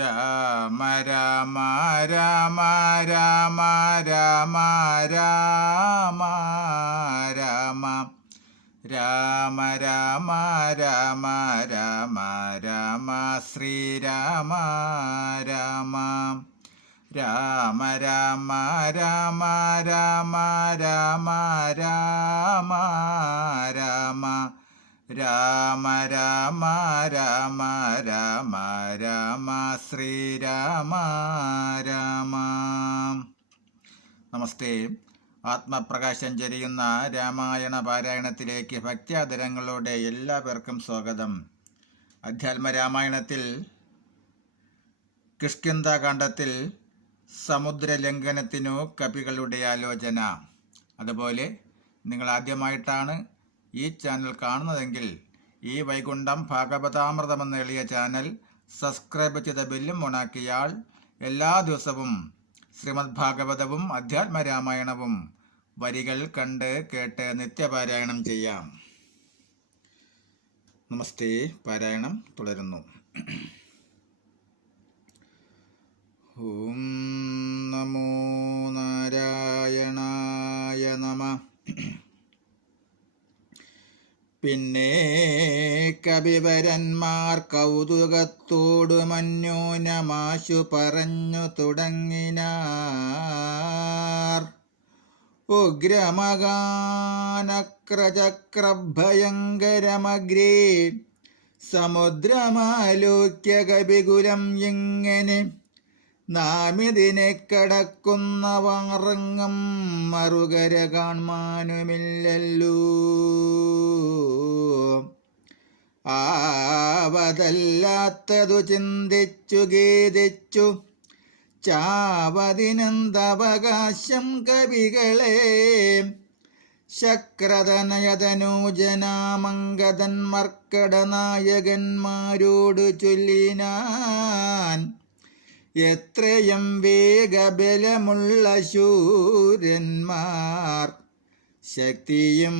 രാമ രാമ രാമ രാമ രാമ രാമ രാമ രാമ രാമ രാമ രാമ രാമ ശ്രീരാമ രാമ രാമ രാമ രാമ രാമ രാമ രാമ രാമ രാമ രാമ രാമ രാമ രാമ ശ്രീരാമ രാമ. നമസ്തേ. ആത്മപ്രകാശം ചൊരിയുന്ന രാമായണ പാരായണത്തിലേക്ക് ഭക്ത്യാദരങ്ങളോടെ എല്ലാവർക്കും സ്വാഗതം. അധ്യാത്മരാമായണത്തിൽ കിഷ്കിന്ധാകാണ്ഡത്തിൽ സമുദ്രലംഘനത്തിനു കവികളുടെ ആലോചന. അതുപോലെ നിങ്ങൾ ആദ്യമായിട്ടാണ് ഈ ചാനൽ കാണുന്നതെങ്കിൽ ഈ വൈകുണ്ഠം ഭാഗവതാമൃതം എന്ന എളിയ ചാനൽ സബ്സ്ക്രൈബ് ചെയ്ത ബെല്ലും ഓണാക്കിയാൽ എല്ലാ ദിവസവും ശ്രീമദ് ഭാഗവതവും അധ്യാത്മരാമായണവും വരികൾ കണ്ട് കേട്ട് നിത്യപാരായണം ചെയ്യാം. നമസ്തേ. പാരായണം തുടരുന്നു. ഓം നമോ നാരായണായ നമഃ. പിന്നെ കവിവരന്മാർ കൗതുകത്തോടു മന്യോനമാശു പറഞ്ഞു തുടങ്ങിനാർ. ഉഗ്രമഗാനക്രചക്രഭയങ്കരമഗ്രേ സമുദ്രമാലോക്യ കവികുലം ഇങ്ങനെ നാമിതിനെ കടക്കുന്ന വാറങ്ങം മറുകര കാൺമാനുമില്ലല്ലോ. ആവതല്ലാത്തതു ചിന്തിച്ചു ഖേദിച്ചു ചാവതിനെന്തവകാശം കവികളെ. ശക്രതനയതനൂജനാമംഗതൻ മർക്കടനായകന്മാരോട് ചൊല്ലിനാൻ. എത്രയും വേഗബലമുള്ള ശൂരന്മാർ, ശക്തിയും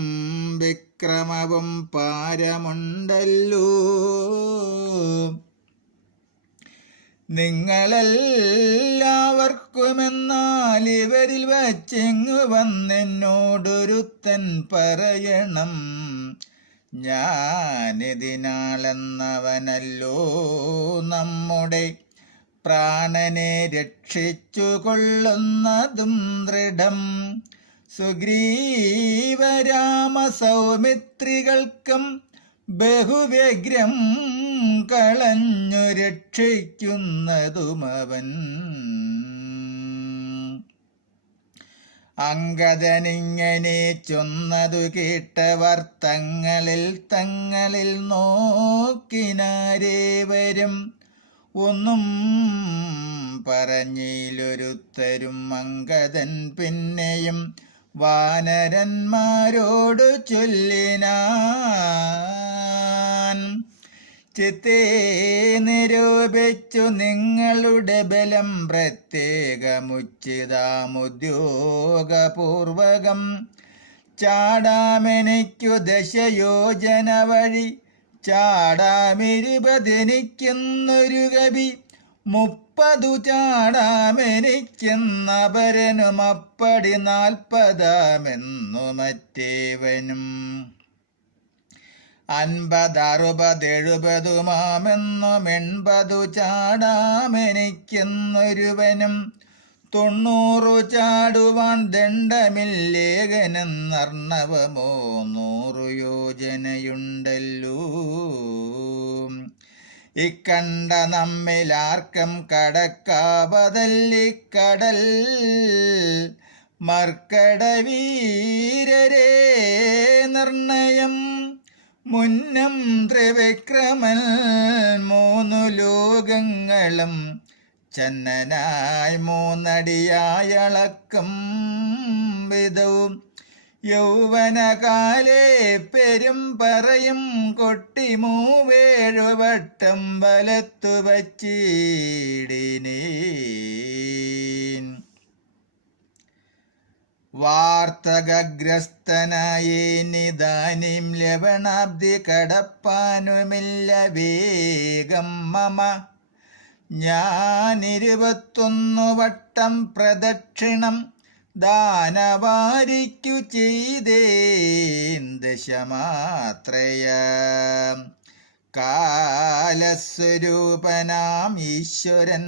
വിക്രമവും പാരമുണ്ടല്ലോ. നിങ്ങളെല്ലാവർക്കുമെന്നാൽ ഇവരിൽ വച്ചിങ്ങു വന്നെന്നോടൊരുത്തൻ പറയണം. ഞാനിതിനാളെന്നവനല്ലോ നമ്മുടെ പ്രാണനെ രക്ഷിച്ചു കൊള്ളുന്നതും ദൃഢം. സുഗ്രീവരാമ സൗമിത്രികൾക്കും ബഹുവ്യഗ്രം കളഞ്ഞു രക്ഷിക്കുന്നതുമവൻ. അങ്കദനിങ്ങനെ ചൊന്നതു കേട്ടവർ തങ്ങളിൽ നോക്കിനാരേവരും ഒന്നും പറഞ്ഞിലൊരുത്തരും. അങ്കദൻ പിന്നെയും വാനരന്മാരോടു ചൊല്ലിനാൻ. ചിത്തേ നിരൂപിച്ചു നിങ്ങളുടെ ബലം പ്രത്യേകമുച്ചിതാമുദ്യോഗപൂർവകം. ചാടാമെനിക്കു ദശയോജന വഴി, ചാടാമിരുപതെനിക്കുന്നൊരു കവി. 30 ചാടാമെനിക്കുന്നപരനും അപ്പടി 40 മറ്റേവനും. 50, 60, 70 ചാടാമെനിക്കുന്നൊരുവനും. 90 ചാടുവാൻ ദണ്ഡമില്ലേകനെന്നർണവമോ 100 യോജനയുണ്ടല്ലോ. ഇക്കണ്ട നമ്മിലാർക്കും കടക്കാവതല്ലിക്കടൽ. മർക്കടവീരരേ നിർണയം മുന്നം ത്രിവിക്രമൻ 3 ലോകങ്ങളും ചന്നനായി 3 അടിയായളക്കും വിധവും. യൗവനകാലേ പെരും പറയും കൊട്ടി 7 വട്ടം വലത്തു വച്ചിടിനേൻ. വാർത്തകഗ്രസ്തനായി നിദാനിം ലവണാബ്ദി കടപ്പാനുമില്ല വേഗം മമ. ഞാൻ 21 വട്ടം പ്രദക്ഷിണം ദാനവാരിക്കു ചെയ്തേൻ ദശമാത്രയ. കാലസ്വരൂപനാം ഈശ്വരൻ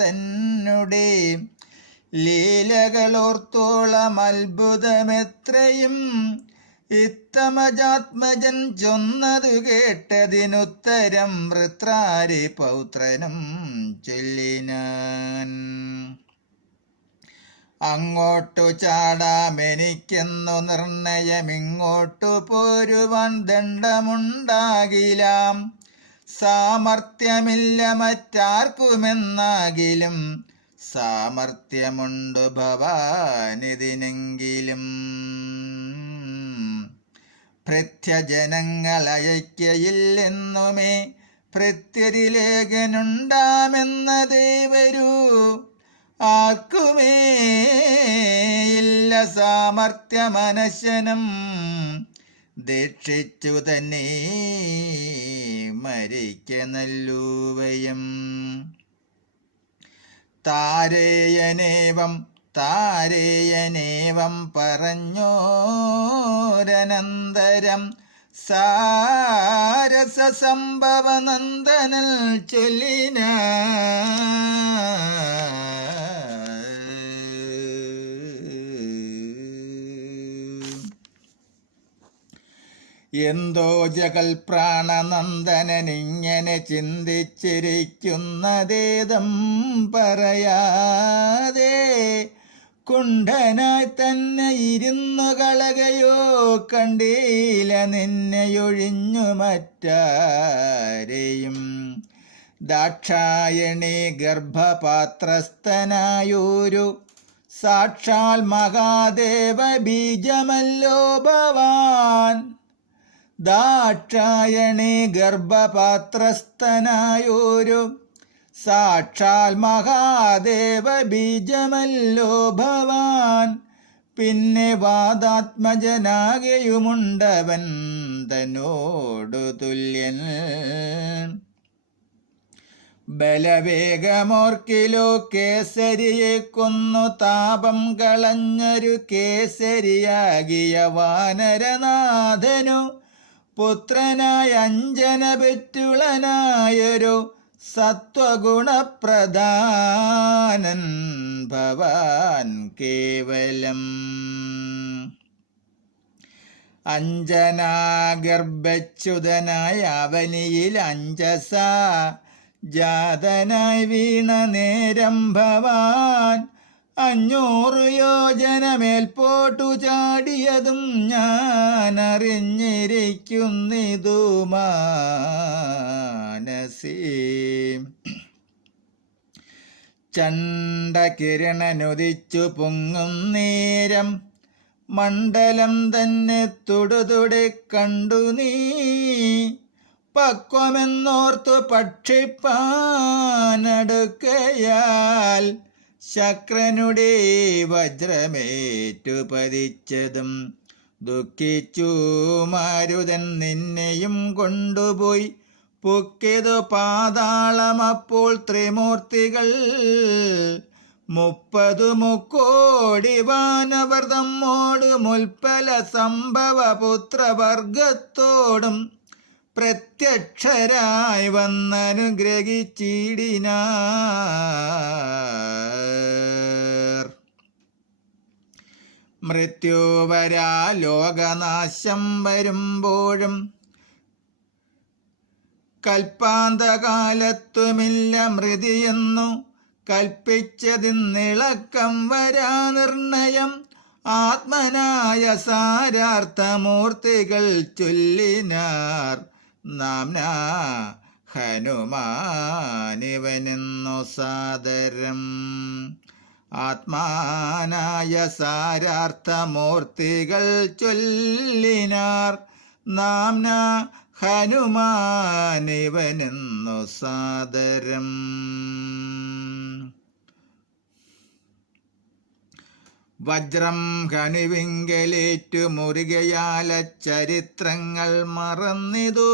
തന്നെ ലീലകളോർത്തോളം അത്ഭുതമെത്രയും ഇത്തമജാത്മജൻ ചൊന്നതു കേട്ടതിനുത്തരം വൃത്രാരി പൗത്രനും ചൊല്ലിനാൻ. അങ്ങോട്ടു ചാടാമെനിക്കെന്നു നിർണയം, ഇങ്ങോട്ടു പോരുവാൻ ദണ്ഡമുണ്ടാകിലാം. സാമർത്ഥ്യമില്ല മറ്റാർക്കുമെന്നാകിലും സാമർത്ഥ്യമുണ്ടു ഭവാനിതിനെങ്കിലും. ഭൃത്യജനങ്ങളയക്കയില്ലെന്നുമേ ഭൃത്യരിലേഖനുണ്ടാമെന്നതേ വരൂ. ആർക്കുമേ ഇല്ല സാമർത്ഥ്യമനശനം, ദീക്ഷിച്ചു തന്നെ മരിക്ക നല്ലൂവയം. താരേയനേവം പറഞ്ഞോരനന്തരം സാരസംഭവനന്ദനൽ ചൊല്ലിന. എന്തോ ജഗൽ പ്രാണനന്ദനനിങ്ങനെ ചിന്തിച്ചിരിക്കുന്നതേതം പറയാതെ കുണ്ഠനായി തന്നെ ഇരുന്നു കളകയോ. കണ്ടീല നിന്നെയൊഴിഞ്ഞു മറ്റാരെയും. ദാക്ഷായണി ഗർഭപാത്രസ്ഥനായൊരു സാക്ഷാൽ മഹാദേവ ബീജമല്ലോ ഭവാൻ. ദാക്ഷായണി ഗർഭപാത്രസ്ഥനായൊരു സാക്ഷാൽ മഹാദേവ ബീജമല്ലോ ഭവാൻ. പിന്നെ വാദാത്മജനാകെയുമുണ്ടവൻ തന്നോടു തുല്യൻ. ബലവേഗമോർക്കിലോ കേസരിയെ കൊന്നു താപം കളഞ്ഞൊരു കേസരിയാകിയ വാനരനാഥനു പുത്രനായ അഞ്ജന പെറ്റുളനായൊരു സത്വഗുണപ്രധാനൻ ഭവാൻ കേവലം. അഞ്ജനാഗർഭച്യുതനായ അവനിയിൽ അഞ്ജസ ജാതനായി വീണ നേരം ഭവാൻ 500 യോജനമേൽപോട്ടു ചാടിയതും ഞാൻ അറിഞ്ഞിരിക്കുന്നിതു മാനസി. ചണ്ഡകിരണനുദിച്ചു പൊങ്ങും നേരം മണ്ഡലം തന്നെ തുടുതുടെ കണ്ടു നീ. പക്വമെന്നോർത്തു പക്ഷിപ്പാനടുക്കയാൽ ശക്രനുടെ വജ്രമേറ്റു പതിച്ചതും ദുഃഖിച്ചു മാരുതൻ നിന്നെയും കൊണ്ടുപോയി. പൊക്കിതു പാതാളമപ്പോൾ ത്രിമൂർത്തികൾ 30 മുക്കോടി വാനവർ തമ്മോട് മുൽപ്പല സംഭവ പുത്രവർഗത്തോടും പ്രത്യക്ഷരായി വന്നനുഗ്രഹിച്ചിടിനാർ. മൃത്യുവരാ ലോകനാശം വരുമ്പോഴും കൽപ്പാന്തകാലത്തുമില്ല മൃതിയെന്നു കൽപ്പിച്ചതിന്നിളക്കം വരാ നിർണയം. ആത്മനായ സാരാർത്ഥമൂർത്തികൾ ചൊല്ലിനാർ നാംനാ ഹനുമാനിവനെന്നു സാദരം. ആത്മാനായ സാരാർത്ഥമൂർത്തികൾ ചൊല്ലിനാർ നാംനാ ഹനുമാനിവനെന്നു സാദരം. വജ്രം കണിവിങ്കലേറ്റു മുറുകയാല ചരിത്രങ്ങൾ മറന്നിതോ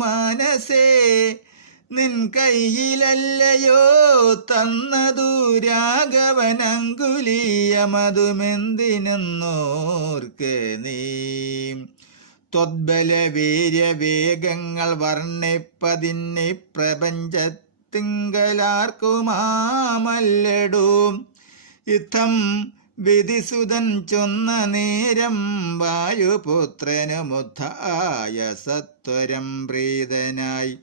മനസേ. നിൻ കയ്യിലല്ലയോ തന്നതു രാഘവനങ്കുലീയമതുമെന്തിനെന്നോർക്കെ നീ. ത്വദ്ബലവീര്യവേഗങ്ങൾ വർണ്ണിപ്പതിന്നി പ്രപഞ്ചത്തിങ്കലാർക്കുമാമല്ലടൂ. ഇത്തം വിധിസുതൻ ചൊന്ന നേരം വായുപുത്രനുമുദ്ധായ സത്വരം പ്രീതനായി.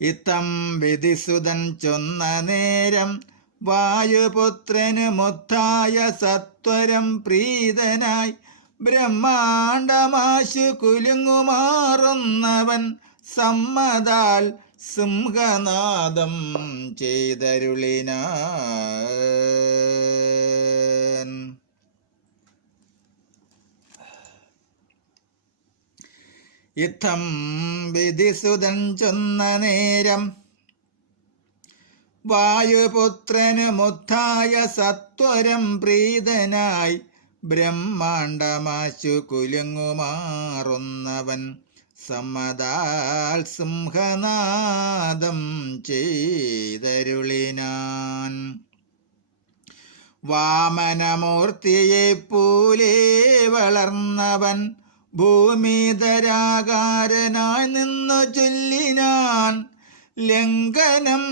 ഇത്തം വിധിസുതൻ ചൊന്ന നേരം വായുപുത്രനുമുദ്ധായ സത്വരം പ്രീതനായി. ബ്രഹ്മാണ്ടമാശു കുലുങ്ങുമാറുന്നവൻ സമ്മതാൽ സിംഹനാദം ചെയ്തരുളിനാൻ. ഇത്തം വിധിസുതൻ ചൊന്ന നേരം വായുപുത്രനുമുദ്ധായ സത്വരം പ്രീതനായി. ബ്രഹ്മാണ്ടമാശു കുലുങ്ങുമാറുന്നവൻ സമ്മതാൽ സിംഹനാദം ചെയ്തരുളിനാൻ. വാമനമൂർത്തിയെ പോലെ വളർന്നവൻ ഭൂമിധരാകാരനായി നിന്നു ചൊല്ലിനാൻ. ലംഘനം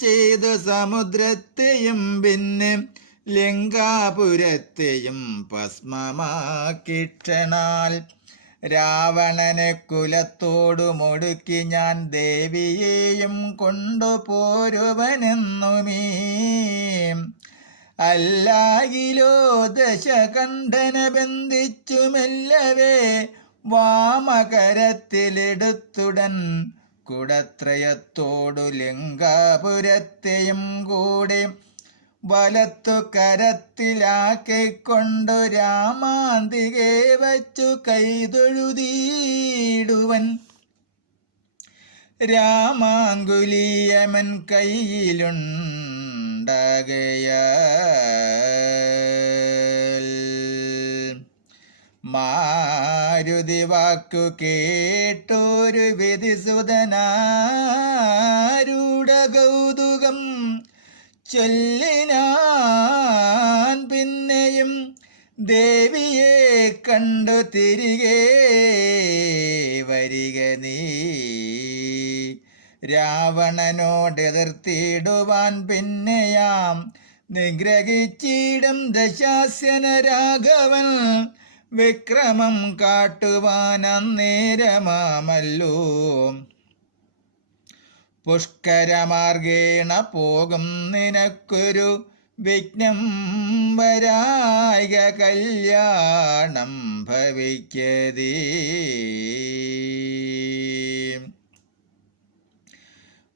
ചെയ്ത് സമുദ്രത്തെയും പിന്നെ ലങ്കാപുരത്തെയും ഭസ്മമാക്കിക്ഷണാൽ. രാവണനെ കുലത്തോടു മുടുക്കി ഞാൻ ദേവിയെയും കൊണ്ടുപോരുവനെന്നുമേ. അല്ലാകിലോ ദശകണ്ഠന ബന്ധിച്ചു മെല്ലവേ വാമകരത്തിലെടുത്തുടൻ കുടത്രയത്തോടു ലങ്കാപുരത്തെയും കൂടെ വലത്തു കരത്തിലാക്കിക്കൊണ്ടു രാമാന്തികെ വച്ചു കൈതൊഴുതീടുവൻ. രാമാങ്കുലീയമൻ കയ്യിലുണ്ടാകയാൽ. മാരുതി വാക്കു കേട്ടൊരു വിധിസുതനാരൂഢ കൗതുകം ചൊല്ലിനാൻ. പിന്നെയും ദേവിയെ കണ്ടു തിരികെ വരിക നീ. രാവണനോടെതിർത്തിടുവാൻ പിന്നെയാം നിഗ്രഹിച്ചിടും ദശാസ്യന രാഘവൻ. വിക്രമം കാട്ടുവാൻ അന്നേരമാമല്ലോ പുഷ്കരമാർഗേണ പോകും നിനക്കൊരു വിഘ്നം വരായിക കല്യാണം ഭവിക്കതേ.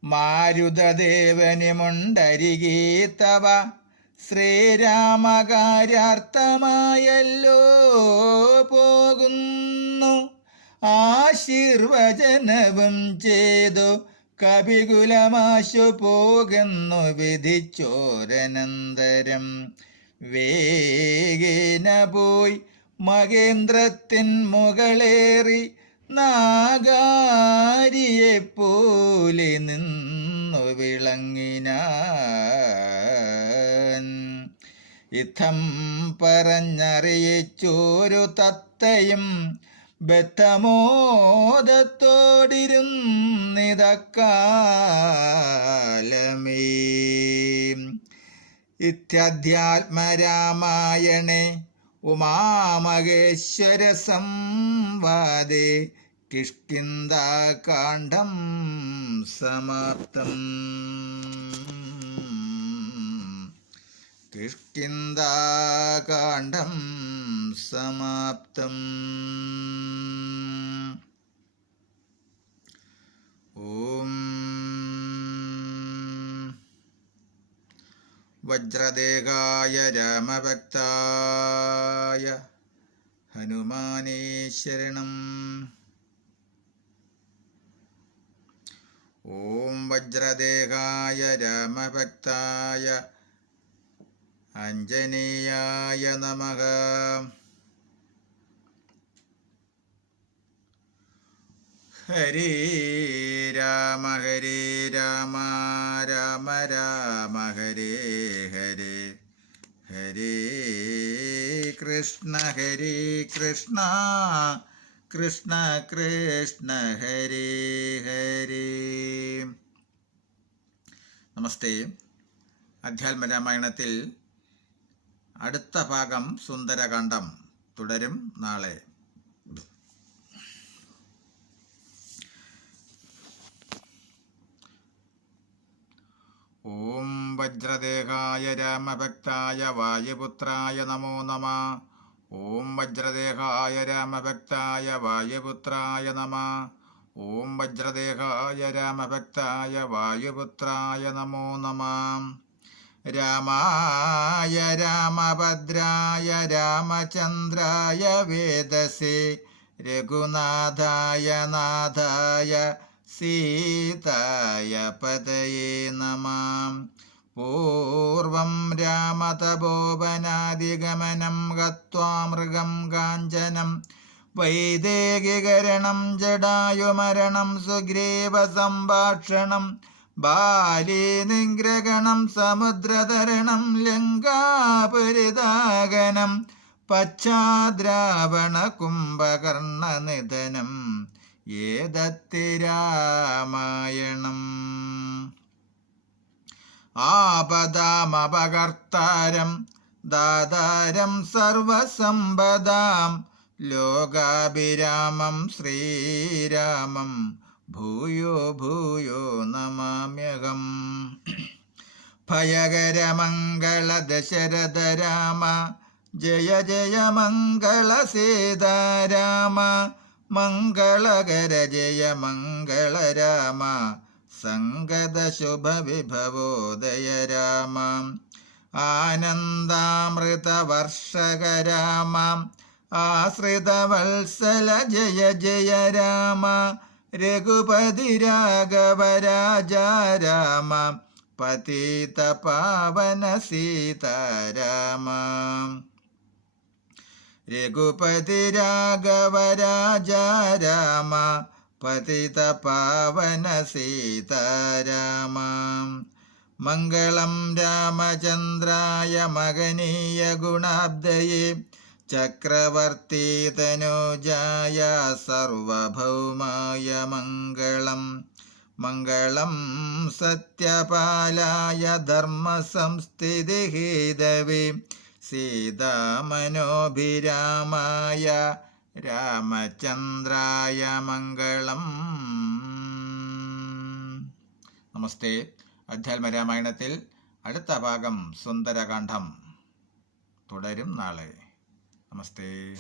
മാരുതദേവനുമുണ്ടരികേ തവ ശ്രീരാമകാര്യാർത്ഥമായല്ലോ പോകുന്നു. ആശീർവചനവും ചെയ്തു കപികുലമാശു പോകുന്നു വിധിച്ചോരനന്തരം. വേഗേന പോയി മഹേന്ദ്രത്തിൻ മുകളേറി നാഗാരിയെപ്പോലെ നിന്നു വിളങ്ങിനാൻ. ഇത്തം പറഞ്ഞറിയിച്ചോരു തത്തയും ബദ്ധമോദത്തോടിരുന്നിതക്കാലമേ. ഇത്യാധ്യാത്മരാമായണേ ഉമാമഹേശ്വര സംവാദേ കിഷ്കിന്ധാകാണ്ഡം സമാപ്തം. കിഷ്കിന്ധാകാണ്ഡം സമാപ്തം. ഓം വജ്രദേഹായ രാമഭക്തായ ഹനുമാനേ ശരണം. ഓം വജ്രദേഹായ രാമഭക്തായ ആഞ്ജനേയായ നമഃ. ഹരേ രാമ രാമ രാമ ഹരേ ഹരേ ഹരേ കൃഷ്ണ കൃഷ്ണ കൃഷ്ണ കൃഷ്ണ ഹരേ ഹരേ. നമസ്തേ. അധ്യാത്മരാമായണത്തിൽ അടുത്ത ഭാഗം സുന്ദരകാന്ഡം തുടരും നാളെ. ഓം വജ്രദേഹായ രാമഭക്തായ വായുപുത്രായ നമോ നമഃ. ഓം വജ്രദേഹായ രാമഭക്തായ വായുപുത്രായ നമഃ. ഓം വജ്രദേഹായ രാമഭക്തായ വായുപുത്രായ നമോ നമഃ. രാമായ രാമഭദ്രായ രാമചന്ദ്രായ വേദസേ രഘുനാഥായ നാഥായ സീതായ പതയേ നമഃ. പൂർവം രാമതപോവനാദിഗമനം ഗത്വാ മൃഗം കാഞ്ചനം വൈദേഹികരണം ജടായുമരണം സുഗ്രീവ സംഭാഷണം ബാലീ നിഗ്രഹണം സമുദ്രതരണം ലങ്കാപരിതാഗനം പശ്ചാദ്രാവണ കുംഭകർണനിധനം ഏതത്തി രാമായണം. ആപദാമപകർത്താരം ദാതാരം സർവസമ്പദാം ലോകാഭിരാമം ശ്രീരാമം ഭൂയോ ഭൂയോ നമാമ്യഹം. ഭയകരമംഗള ദശരഥ രാമ ജയ ജയ മംഗള സീതാരാമ മംഗളകര ജയ മംഗള രാമ സംഗത ശുഭ വിഭവോദയ രാമ. ആനന്ദാമൃത വർഷക രാമ ആശ്രിത വത്സല ജയ ജയ രാമ രഘുപതി രാഘവ രാജാ രാമ പതിത പാവന സീതാരാമ. രഘുപതി രാഘവ രാജാ രാമ പതിത പാവന സീതാരാമ. മംഗളം രാമചന്ദ്രായ മഹനീയ ഗുണാബ്ദയേ ചക്രവർത്തി തനൂജായ സർവഭൗമായ മംഗളം. മംഗളം സത്യപാലായ ധർമ്മസംസ്ഥിതിഹേതവേ സീതാമനോഭിരാമായ രാമചന്ദ്രായ മംഗളം. നമസ്തേ. അധ്യാത്മരാമായണത്തിൽ അടുത്ത ഭാഗം സുന്ദരകാന്ഡം തുടരും നാളെ. നമസ്തേ.